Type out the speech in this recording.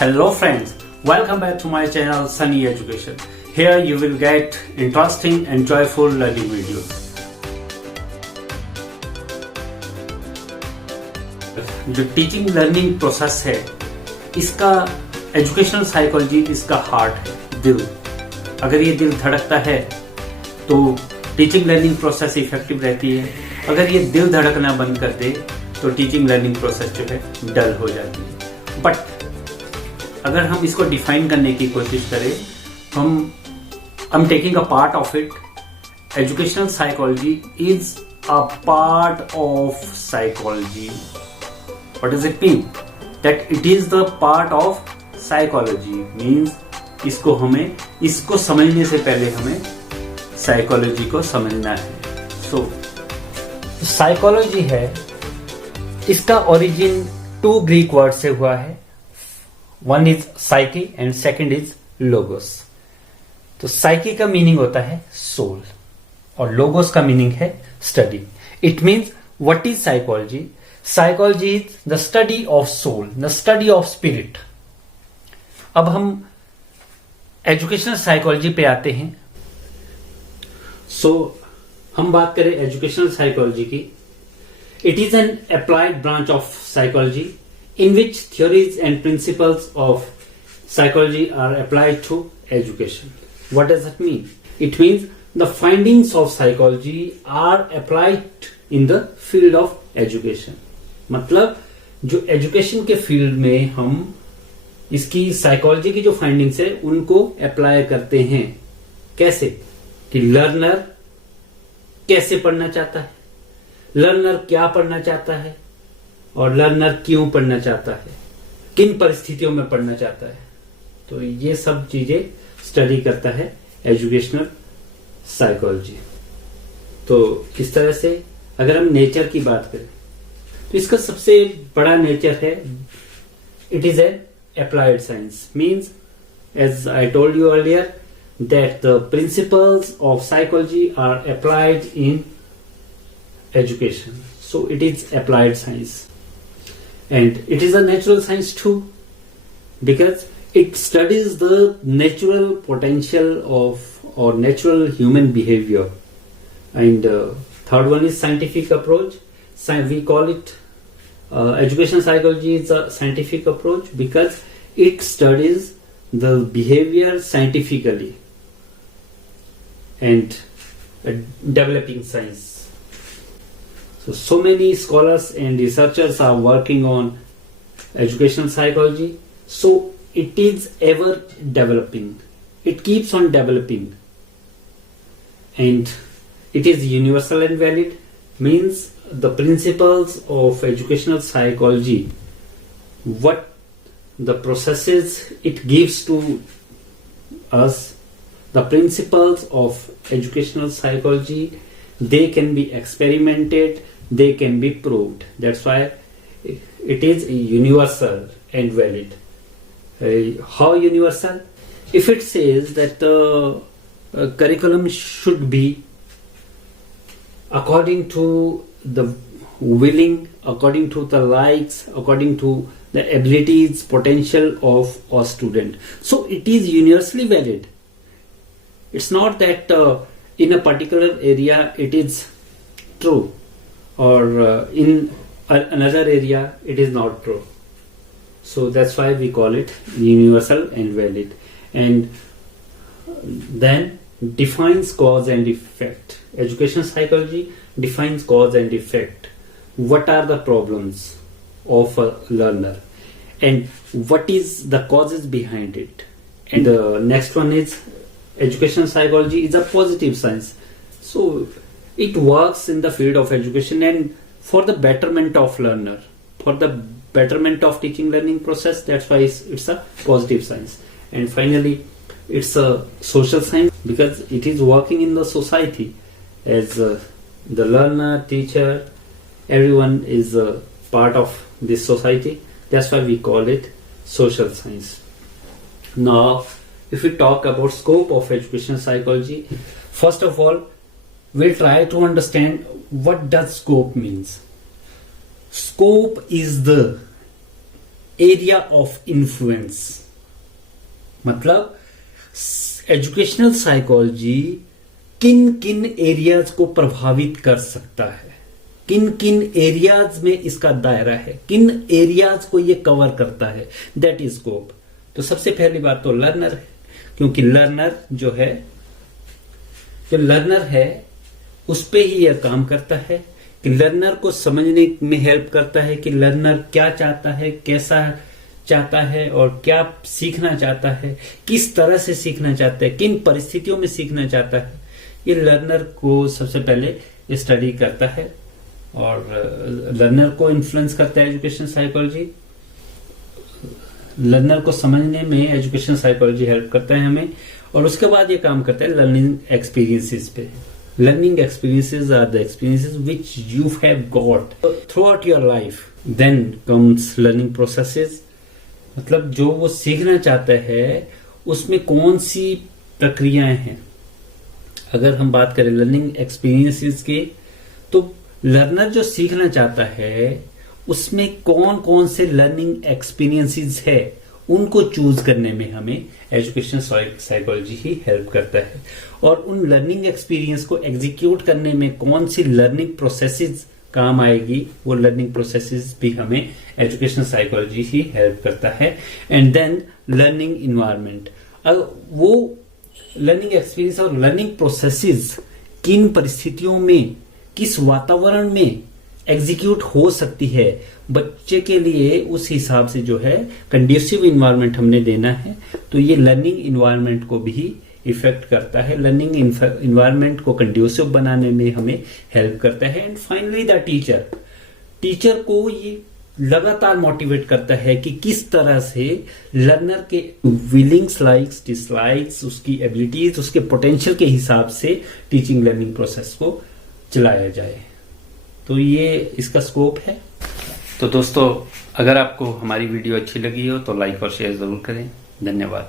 Hello friends, welcome back to my channel Sunny Education. Here you will get interesting and joyful learning videos. जो teaching learning process है, इसका educational psychology इसका heart है, दिल। अगर ये दिल धड़कता है तो टीचिंग लर्निंग प्रोसेस इफेक्टिव रहती है। अगर ये दिल धड़कना बंद कर दे तो टीचिंग लर्निंग प्रोसेस जो है डल हो जाती है। बट अगर हम इसको डिफाइन करने की कोशिश करें, I'm taking a part of it. Educational psychology is a part of psychology. What does it mean? That it is the part of psychology means इसको समझने से पहले हमें साइकोलॉजी को समझना है। सो साइकोलॉजी है, इसका ओरिजिन 2 ग्रीक वर्ड से हुआ है। One is psyche and second is logos. तो साइकी का मीनिंग होता है सोल और लोगोस का मीनिंग है study. It means what is psychology? Psychology is the study of soul, the study of spirit. अब हम एजुकेशनल साइकोलॉजी पे आते हैं। हम बात करें एजुकेशनल साइकोलॉजी की। It is an applied branch of psychology in which theories and principles of psychology are applied to education. What does that mean? It means the findings of psychology are applied in the field of education. मतलब जो education के field में हम इसकी psychology की जो findings है उनको अप्लाई करते हैं। कैसे? कि लर्नर कैसे पढ़ना चाहता है, लर्नर क्या पढ़ना चाहता है और लर्नर क्यों पढ़ना चाहता है, किन परिस्थितियों में पढ़ना चाहता है। तो ये सब चीजें स्टडी करता है एजुकेशनल साइकोलॉजी। तो इस तरह से अगर हम नेचर की बात करें तो इसका सबसे बड़ा नेचर है, it is an applied science. Means as I told you earlier that the principles of psychology are applied in education. So it is applied science. And it is a natural science too, because it studies the natural potential of or natural human behavior. And third one is scientific approach. We call it education psychology is a scientific approach because it studies the behavior scientifically and developing science. So many scholars and researchers are working on educational psychology. So it is ever developing. It keeps on developing. And it is universal and valid. Means the principles of educational psychology, what the processes it gives to us, the principles of educational psychology, they can be experimented, they can be proved. That's why it is universal and valid. How universal? If it says that the curriculum should be according to the willing, according to the likes, according to the abilities, potential of a student, so it is universally valid. It's not that in a particular area it is true or in another area it is not true. So that's why we call it universal and valid. And then defines cause and effect. Education psychology defines cause and effect. What are the problems of a learner and what is the causes behind it. And the next one is education psychology is a positive science. So it works in the field of education and for the betterment of learner, for the betterment of teaching learning process. That's why it's a positive science. And finally, it's a social science because it is working in the society as the learner, teacher, everyone is a part of this society. That's why we call it social science. Now, if we talk about scope of educational psychology, first of all, we'll try to understand what does scope means. Scope is the area of influence, मतलब educational psychology किन किन areas को प्रभावित कर सकता है, किन किन एरियाज में इसका दायरा है, किन एरियाज को ये कवर करता है, दैट इज स्कोप। तो सबसे पहली बात तो लर्नर है, क्योंकि लर्नर जो लर्नर है उस पे ही यह काम करता है कि लर्नर को समझने में हेल्प करता है कि लर्नर क्या चाहता है, कैसा चाहता है और क्या सीखना चाहता है, किस तरह से सीखना चाहता है, किन परिस्थितियों में सीखना चाहता है। ये लर्नर को सबसे पहले स्टडी करता है और लर्नर को इन्फ्लुएंस करता है एजुकेशन साइकोलॉजी। लर्नर को समझने में एजुकेशन साइकोलॉजी हेल्प करता है हमें, और उसके बाद ये काम करता है लर्निंग एक्सपीरियंसेस पे। Learning experiences are the experiences which you have got throughout your life. Then comes learning processes, मतलब जो वो सीखना चाहता है उसमें कौन सी प्रक्रियाएं हैं। अगर हम बात करें लर्निंग एक्सपीरियंसेस की, तो लर्नर जो सीखना चाहता है उसमें कौन कौन से लर्निंग एक्सपीरियंसेस है, उनको चूज करने में हमें एजुकेशन साइकोलॉजी ही हेल्प करता है। और उन लर्निंग एक्सपीरियंस को एग्जीक्यूट करने में कौन सी लर्निंग प्रोसेसेस काम आएगी, वो लर्निंग प्रोसेसेस भी हमें एजुकेशन साइकोलॉजी ही हेल्प करता है। एंड देन लर्निंग इन्वायरमेंट, वो लर्निंग एक्सपीरियंस और लर्निंग प्रोसेसेस किन परिस्थितियों में, किस वातावरण में एग्जीक्यूट हो सकती है बच्चे के लिए, उस हिसाब से जो है कंड्यूसिव इन्वायरमेंट हमने देना है। तो ये लर्निंग इन्वायरमेंट को भी इफेक्ट करता है, लर्निंग इन्वायरमेंट को कंड्यूसिव बनाने में हमें हेल्प करता है। एंड फाइनली द टीचर को ये लगातार मोटिवेट करता है कि किस तरह से लर्नर के विलिंग्स, लाइक्स, डिसलाइक्स, उसकी एबिलिटीज, उसके पोटेंशियल के हिसाब से टीचिंग लर्निंग प्रोसेस को चलाया जाए। तो ये इसका स्कोप है। तो दोस्तों, अगर आपको हमारी वीडियो अच्छी लगी हो तो लाइक और शेयर जरूर करें। धन्यवाद।